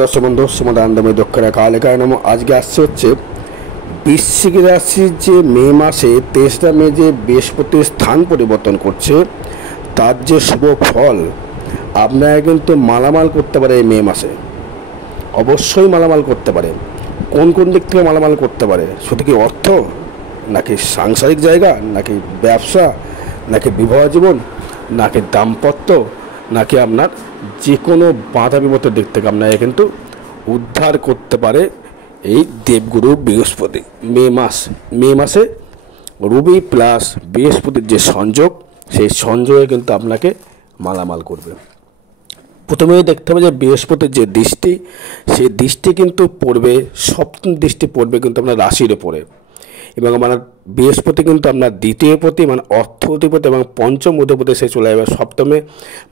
দর্শক বন্ধু সমাধানময় দক্ষিণা কালিকায় নম। আজকে আসছে হচ্ছে বৃশ্চিক রাশির যে মে মাসে 23 মে যে বৃহস্পতি স্থান পরিবর্তন করছে তার যে শুভ ফল আপনারা কিন্তু মালামাল করতে পারে। এই মে মাসে অবশ্যই মালামাল করতে পারে। কোন কোন দিক থেকে মালামাল করতে পারে? শুধু কি অর্থ, নাকি সাংসারিক জায়গা, নাকি ব্যবসা, নাকি বিবাহ জীবন, নাকি দাম্পত্য, নাকি আপনার যে কোনো বাধা বিপদের দিক থেকে আপনারা কিন্তু উদ্ধার করতে পারে এই দেবগুরু বৃহস্পতি। মে মাসে রবি প্লাস বৃহস্পতির যে সংযোগ, সেই সংযোগে কিন্তু আপনাকে মালামাল করবে। প্রথমেই দেখতে হবে যে বৃহস্পতির যে দৃষ্টি, সেই দৃষ্টি কিন্তু পড়বে, সপ্তম দৃষ্টি পড়বে কিন্তু আপনার রাশির ওপরে। এবং আপনার বৃহস্পতি কিন্তু আপনার দ্বিতীয় পতি মানে অর্থ অধিপতি এবং পঞ্চম অধিপতি সে চলে যাবে সপ্তমে,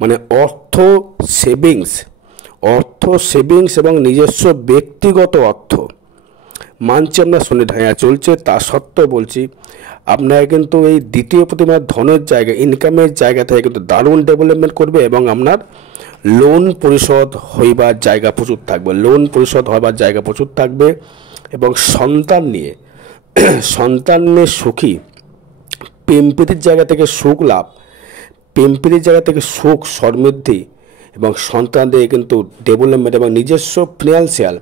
মানে অর্থ সেভিংস এবং নিজস্ব ব্যক্তিগত অর্থ। মানছি আপনার শনি ঢাইয়া চলছে, তা সত্ত্বেও বলছি আপনারা কিন্তু এই দ্বিতীয় পতি মানে ধনের জায়গা, ইনকামের জায়গা থেকে কিন্তু দারুণ ডেভেলপমেন্ট করবে এবং আপনার লোন পরিশোধ হইবার জায়গা প্রচুর থাকবে। এবং সন্তান নিয়ে সুখী, প্রেমপ্রীতির জায়গা থেকে সুখ লাভ, প্রেমপ্রীতির জায়গা থেকে সুখ সমৃদ্ধি এবং সন্তান দিয়ে কিন্তু ডেভেলপমেন্ট এবং নিজস্ব ফিনান্সিয়াল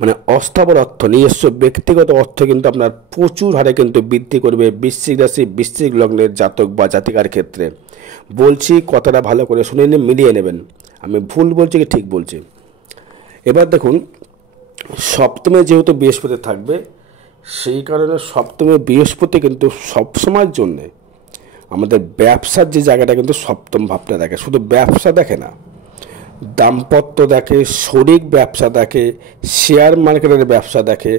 মানে অস্থাবর অর্থ, নিজস্ব ব্যক্তিগত অর্থ কিন্তু আপনার প্রচুর হারে কিন্তু বৃদ্ধি করবে বৃশ্চিক রাশি, বৃশ্চিক লগ্নের জাতক বা জাতিকার ক্ষেত্রে। বলছি কথাটা ভালো করে শুনে নিয়ে মিলিয়ে নেবেন, আমি ভুল বলছি কি ঠিক বলছি। এবার দেখুন, সপ্তমে যেহেতু বৃহস্পতি থাকবে, সেই কারণে সপ্তমে বৃহস্পতি কিন্তু সবসময়ের জন্যে আমাদের ব্যবসার যে জায়গাটা কিন্তু সপ্তম ভাবটা দেখে। শুধু ব্যবসা দেখে না, দাম্পত্য দেখে, শরিক ব্যবসা দেখে, শেয়ার মার্কেটের ব্যবসা দেখে।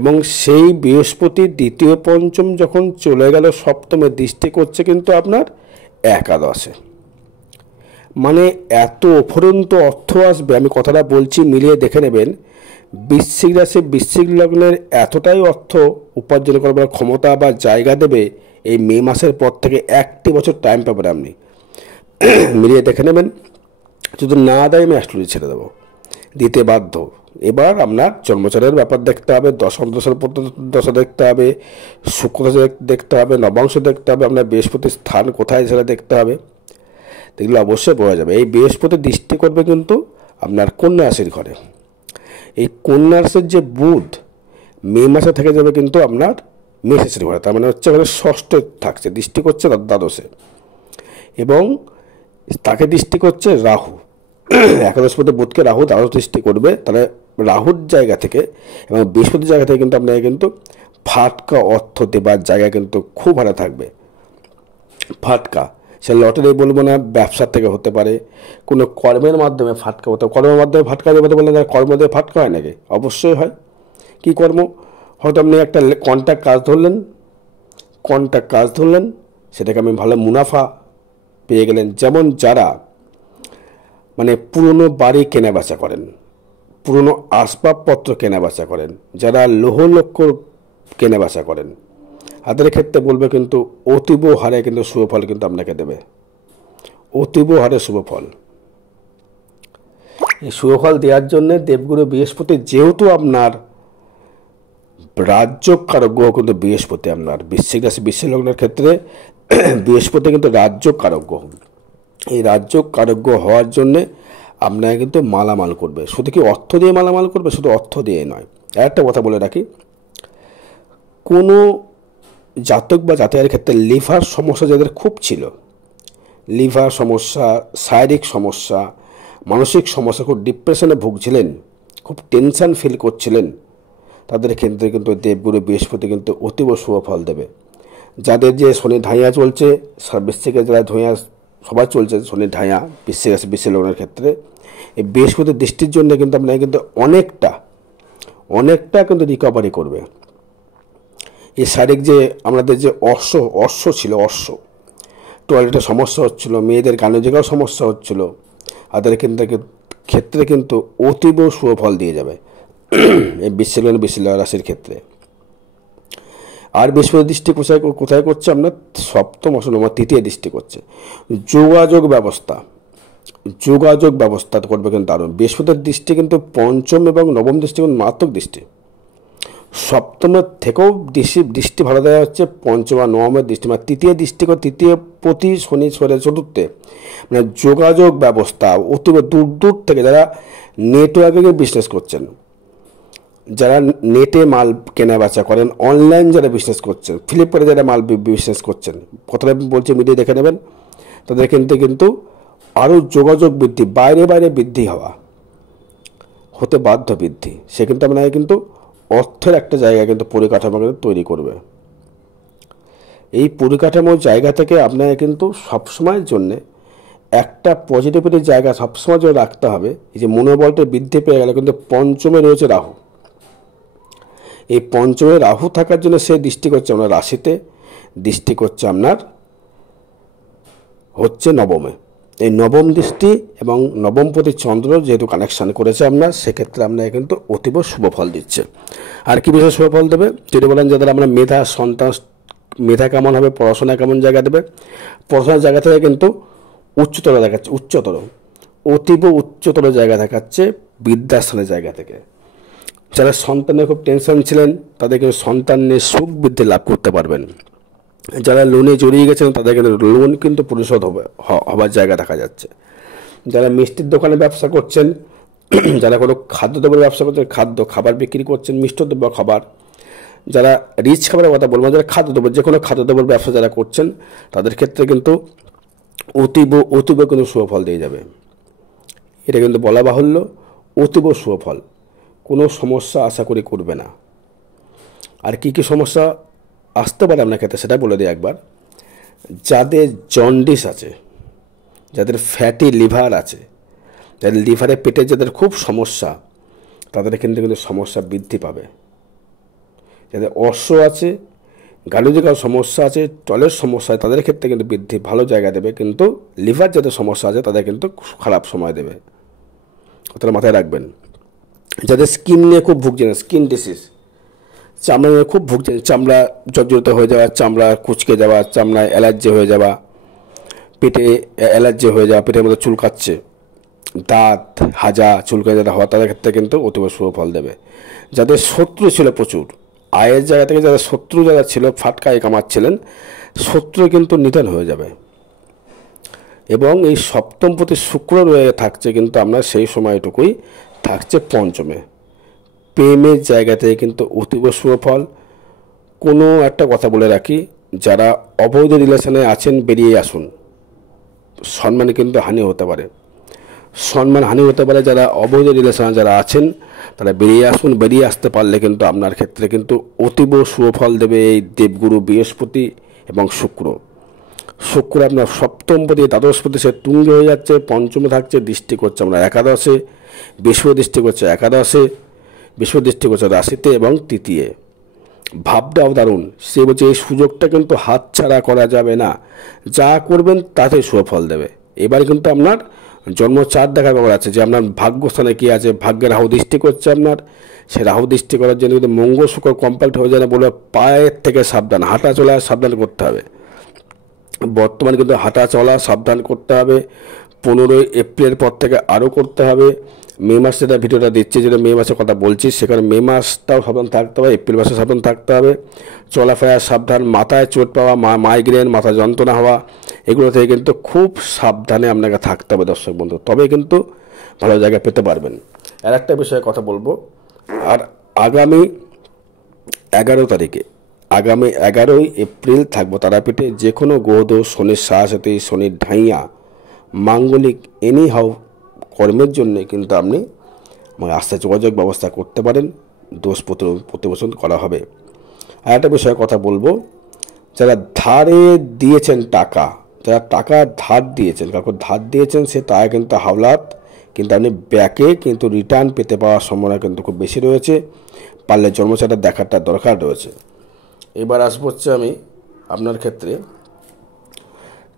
এবং সেই বৃহস্পতি দ্বিতীয় পঞ্চম যখন চলে গেল সপ্তমে দৃষ্টি করছে কিন্তু আপনার একাদশে, মানে এত অফুরন্ত অর্থ আসবে। আমি কথাটা বলছি, মিলিয়ে দেখে নেবেন। বৃশ্চিক রাশি, বৃশ্চিক লগ্নের এতটাই অর্থ উপার্জন করবার ক্ষমতা বা জায়গা দেবে এই মে মাসের পর থেকে। 1টি বছর টাইম পাবেন আপনি, মিলিয়ে দেখে নেবেন। যদি না দেয় আমি অ্যাস্ট্রোলজি ছেড়ে দেবো, দিতে বাধ্য। এবার আপনার জন্মচারের ব্যাপার দেখতে হবে, দশম দশা দেখতে হবে, শুক্র দশা দেখতে হবে, নবাংশ দেখতে হবে, আপনার বৃহস্পতির স্থান কোথায় সেটা দেখতে হবে। দেখলে অবশ্যই বোঝা যাবে। এই বৃহস্পতি দৃষ্টি করবে কিন্তু আপনার কন্যা রাশির ঘরে। এই কন্যা রাশির যে বুধ মে মাসে থেকে যাবে কিন্তু আপনার মেষ রাশির ঘরে, তার মানে হচ্ছে এখানে ষষ্ঠ থাকছে, দৃষ্টি করছে দ্বাদশে এবং তাকে দৃষ্টি করছে রাহু। একাদশপতি বুধকে রাহু দ্বাদশ দৃষ্টি করবে, তাহলে রাহুর জায়গা থেকে এবং বৃহস্পতির জায়গা থেকে কিন্তু আপনাকে কিন্তু ফাটকা অর্থ দেবার জায়গা কিন্তু খুব ভালো থাকবে। ফাটকা সে লটারি বলবো না, ব্যবসার থেকে হতে পারে, কোনো কর্মের মাধ্যমে ফাটকা হতে, কর্মের মাধ্যমে ফাটকা দেবে বলে না, কর্ম দিয়ে ফাটকা হয় নাকি? অবশ্যই হয়। কি কর্ম? হয়তো আপনি একটা কন্ট্রাক্ট কাজ ধরলেন, সেটাকে আমি ভালো মুনাফা পেয়ে গেলেন। যেমন যারা মানে পুরনো বাড়ি কেনা বেচা করেন, পুরনো আসবাবপত্র কেনা বেচা করেন, যারা লক্ষ্য কেনা বেচা করেন, তাদের ক্ষেত্রে বলবে কিন্তু অতীব হারে কিন্তু শুভফল কিন্তু আপনাকে দেবে, অতীব হারে শুভফল। এই শুভফল দেওয়ার জন্য দেবগুরু বৃহস্পতি, যেহেতু আপনার রাজ্যকারক গ্রহ কিন্তু বৃহস্পতি, আপনার বৃশ্চিক রাশি বৃশ্চিক লগ্নের ক্ষেত্রে বৃহস্পতি কিন্তু রাজ্যকারক গ্রহ। এই রাজ্যকারক গ্রহ হওয়ার জন্যে আপনাকে কিন্তু মালামাল করবে। শুধু কি অর্থ দিয়ে মালামাল করবে? শুধু অর্থ দিয়ে নয়। একটা কথা বলে রাখি, কোনো জাতক বা জাতিকার ক্ষেত্রে লিভার সমস্যা যাদের খুব ছিল, লিভার সমস্যা, শারীরিক সমস্যা, মানসিক সমস্যা, খুব ডিপ্রেশনে ভুগছিলেন, খুব টেনশন ফিল করছিলেন, তাদের ক্ষেত্রে কিন্তু দেবগুরু বৃহস্পতি কিন্তু অতীব শুভ ফল দেবে। যাদের যে শনি ঢাইয়া চলছে, বৃশ্চিকের যারা ঢাইয়া সবাই চলছে, শনি ঢাইয়া বৃশ্চিক রাশি বৃশ্চিক লগ্নের ক্ষেত্রে এই বৃহস্পতির দৃষ্টির জন্য কিন্তু আপনাকে কিন্তু অনেকটা কিন্তু রিকভারি করবে। এই শারীরিক যে আমাদের যে অশ্ব ছিল, টয়লেটের সমস্যা হচ্ছিল, মেয়েদের গানের জায়গাও সমস্যা হচ্ছিল, তাদের ক্ষেত্রে কিন্তু অতীব শুভ ফল দিয়ে যাবে এই বৃশ্চিক রাশির ক্ষেত্রে। আর বৃহস্পতি দৃষ্টি কোথায় করছে? আপনার সপ্তম অষ্টম তৃতীয় দৃষ্টি করছে। যোগাযোগ ব্যবস্থা, যোগাযোগ ব্যবস্থা করবে কিন্তু দারুণ। বৃহস্পতির দৃষ্টি কিন্তু পঞ্চম এবং নবম দৃষ্টি কিন্তু মারাত্মক দৃষ্টি। সপ্তমের থেকেও দৃষ্টি ভালো দেওয়া হচ্ছে পঞ্চম আর নবমের দৃষ্টি, মানে তৃতীয় দৃষ্টি করে তৃতীয় প্রতি শনি চতুর্থে, মানে যোগাযোগ ব্যবস্থা অতীব দূর দূর থেকে যারা নেটওয়ার্কিংয়ে বিজনেস করছেন, যারা নেটে মাল কেনা বেচা করেন, অনলাইন যারা বিজনেস করছেন, ফ্লিপকার্টে যারা মাল বিজনেস করছেন, কথাটা বলছে মিডিয়া দেখে নেবেন, তাদের কিন্তু আরও যোগাযোগ বৃদ্ধি, বাইরে বাইরে বৃদ্ধি হতে বাধ্য বৃদ্ধি। সে কিন্তু আপনাকে কিন্তু অর্থের একটা জায়গা কিন্তু পরিকাঠামো কিন্তু তৈরি করবে। এই পরিকাঠামোর জায়গা থেকে আপনাকে কিন্তু সবসময়ের জন্যে একটা পজিটিভিটির জায়গা সবসময় জন্য রাখতে হবে। এই যে মনোবলটা বৃদ্ধি পেয়ে গেলে কিন্তু পঞ্চমে রয়েছে রাহু। এই পঞ্চমে রাহু থাকার জন্য সে দৃষ্টি করছে আপনার রাশিতে, দৃষ্টি করছে আপনার হচ্ছে নবমে। এই নবম দৃষ্টি এবং নবমপতি চন্দ্র যেহেতু কানেকশান করেছে আপনার, সেক্ষেত্রে আপনাকে কিন্তু অতীব শুভ ফল দিচ্ছে। আর কি বিশেষ শুভ ফল দেবে যদি বলেন, যাদের আমরা মেধা সন্তান, মেধা কেমন হবে, পড়াশোনা কেমন জায়গা দেবে, পড়াশোনার জায়গা থেকে কিন্তু উচ্চতর দেখাচ্ছে, অতীব উচ্চতর জায়গা দেখাচ্ছে বিদ্যাস্থানের জায়গা থেকে। যারা সন্তানের খুব টেনশন ছিলেন তাদের কিন্তু সন্তানের সুখ বৃদ্ধি লাভ করতে পারবেন। যারা লোনে জড়িয়ে গেছেন তাদের কিন্তু লোন কিন্তু পরিশোধ হবার জায়গা দেখা যাচ্ছে। যারা মিষ্টির দোকানে ব্যবসা করছেন, যারা কোনো খাদ্যদ্রব্যের ব্যবসা করছেন, খাবার বিক্রি করছেন, মিষ্টদ্রব্য খাবার, যারা রিচ খাবারের কথা বলবো, যারা খাদ্যদ্রব্য, যে কোনো খাদ্যদ্রব্যের ব্যবসা যারা করছেন তাদের ক্ষেত্রে কিন্তু অতীব কিন্তু শুভফল দিয়ে যাবে। এটা কিন্তু বলা বাহুল্য, অতীব শুভফল। কোনো সমস্যা আশা করি করবে না। আর কি কি সমস্যা আসতে পারে আপনার ক্ষেত্রে সেটা বলে দিই একবার। যাদের জন্ডিস আছে, যাদের ফ্যাটি লিভার আছে, যাদের লিভারে পেটে যাদের খুব সমস্যা, তাদের কিন্তু সমস্যা বৃদ্ধি পাবে। যাদের অর্শ আছে, গালুদিকার সমস্যা আছে, টলের সমস্যা আছে, তাদের ক্ষেত্রে কিন্তু বৃদ্ধি ভালো জায়গা দেবে। কিন্তু লিভার যাদের সমস্যা আছে তাদের কিন্তু খারাপ সময় দেবে, কথাটা মাথায় রাখবেন। যাদের স্কিন নিয়ে খুব ভুগছেন, স্কিন ডিসিজ, চামড়া নিয়ে খুব ভুগছেন, চামড়া জর্জরিত হয়ে যাওয়া, চামড়া কুচকে যাওয়া, চামড়ায় অ্যালার্জি হয়ে যাওয়া, পেটে অ্যালার্জি হয়ে যাওয়া, পেটের মধ্যে চুলকাচ্ছে, দাঁত হাজা চুলকে যারা হওয়া, তাদের ক্ষেত্রে কিন্তু অতীব শুভ ফল দেবে। যাদের শত্রু ছিল প্রচুর, আয়ের জায়গা থেকে যারা শত্রু যারা ছিল, ফাটকায় কামাচ্ছিলেন, শত্রু কিন্তু নিধন হয়ে যাবে। এবং এই সপ্তম প্রতি শুক্র রয়ে থাকছে কিন্তু আপনার সেই সময়টুকুই থাকছে পঞ্চমে। প্রেমের জায়গা থেকে কিন্তু অতীব শুভ ফল। কোনো একটা কথা বলে রাখি, যারা অবৈধ রিলেশনে আছেন বেরিয়ে আসুন, সম্মান কিন্তু হানি হতে পারে, সম্মান হানি হতে পারে। যারা অবৈধ রিলেশনে যারা আছেন তারা বেরিয়ে আসুন। বেরিয়ে আসতে পারলে কিন্তু আপনার ক্ষেত্রে কিন্তু অতীব শুভ ফল দেবে এই দেবগুরু বৃহস্পতি এবং শুক্র। শুক্র আপনার সপ্তমপতি দ্বাদশপতি, সে তুঙ্গে হয়ে যাচ্ছে, পঞ্চমে থাকছে, দৃষ্টি করছে আমরা একাদশে, বিশ্ব দৃষ্টি করছে একাদশে, বিশ্ব দৃষ্টি করছে রাশিতে এবং তৃতীয়। ভাবটাও দারুণ। সে বলছে এই সুযোগটা কিন্তু হাতছাড়া করা যাবে না, যা করবেন তাতে সুফল দেবে। এবার কিন্তু আপনার জন্ম চার দেখার ব্যাপার আছে, যে আপনার ভাগ্যস্থানে কী আছে, ভাগ্যে রাহু দৃষ্টি করছে আপনার, সে রাহু দৃষ্টি করার জন্য কিন্তু মঙ্গল শুক্র কম্প্যাক্ট হয়ে যায় না, বলে পায়ের থেকে সাবধান, হাঁটা চলা সাবধান করতে হবে। বর্তমানে কিন্তু হাঁটা চলা সাবধান করতে হবে। 15 এপ্রিলের পর থেকে আরও করতে হবে। মে মাসে যেটা ভিডিওটা দিচ্ছি, যেটা মে মাসের কথা বলছি, সেখানে মে মাসটাও সাবধান থাকতে হবে, এপ্রিল মাসে সাবধান থাকতে হবে। চলাফেরা সাবধান, মাথায় চোট পাওয়া, মাইগ্রেন, মাথা যন্ত্রণা হওয়া, এগুলো থেকে কিন্তু খুব সাবধানে আপনাকে থাকতে হবে দর্শক বন্ধু, তবে কিন্তু ভালো জায়গা পেতে পারবেন। আর একটা বিষয়ে কথা বলবো, আর আগামী 11 তারিখে, আগামী 11 এপ্রিল থাকবো তারাপীঠে। যে কোনো গ্রহদোষ, শনির সাহায্যে, শনির ঢাইয়া, মাঙ্গলিক এনি হাউ কর্মের জন্যে কিন্তু আপনি আমার আস্তে যোগাযোগ ব্যবস্থা করতে পারেন, দোষ প্রতিবেশন করা হবে। আর একটা বিষয়ে কথা বলবো, যারা ধারে দিয়েছেন টাকা, যারা টাকা ধার দিয়েছেন, কাউকে ধার দিয়েছেন, সে টাকা কিন্তু হাওলাত কিন্তু আপনি ব্যাকে কিন্তু রিটার্ন পেতে পাওয়ার সম্ভাবনা কিন্তু খুব বেশি রয়েছে। পারলে জন্মচারটা দেখাটা দরকার রয়েছে। এবার আসবো হচ্ছে আমি আপনার ক্ষেত্রে,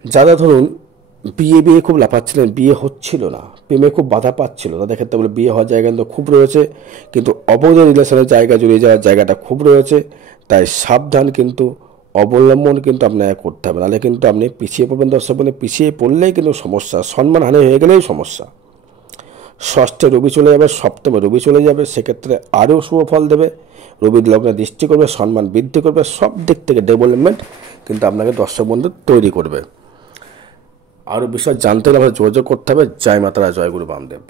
যারা ধরুন বিয়ে খুব লাফাচ্ছিলেন, বিয়ে হচ্ছিল না, প্রেমে খুব বাধা পাচ্ছিল, তাদের ক্ষেত্রে বলে বিয়ে হওয়ার জায়গা কিন্তু খুব রয়েছে, কিন্তু অবৈধ রিলেশনের জায়গা জড়িয়ে যাওয়ার জায়গাটা খুব রয়েছে। তাই সাবধান কিন্তু অবলম্বন কিন্তু আপনাকে করতে হবে, নাহলে কিন্তু আপনি পিছিয়ে পড়বেন। দর্শক বন্ধু, পিছিয়ে পড়লেই কিন্তু সমস্যা, সম্মানহানি হয়ে গেলেই সমস্যা। ষষ্ঠে রবি চলে যাবে, সপ্তমে রবি চলে যাবে, সেক্ষেত্রে আরও শুভ ফল দেবে। রবির লগ্নে দৃষ্টি করবে, সম্মান বৃদ্ধি করবে, সব দিক থেকে ডেভেলপমেন্ট কিন্তু আপনাকে দর্শক বন্ধু তৈরি করবে। আরও বিষয় জানতে হলে আমাদের যোগাযোগ করতে হবে। জয় মাতারা, জয় গুরু বামদেব।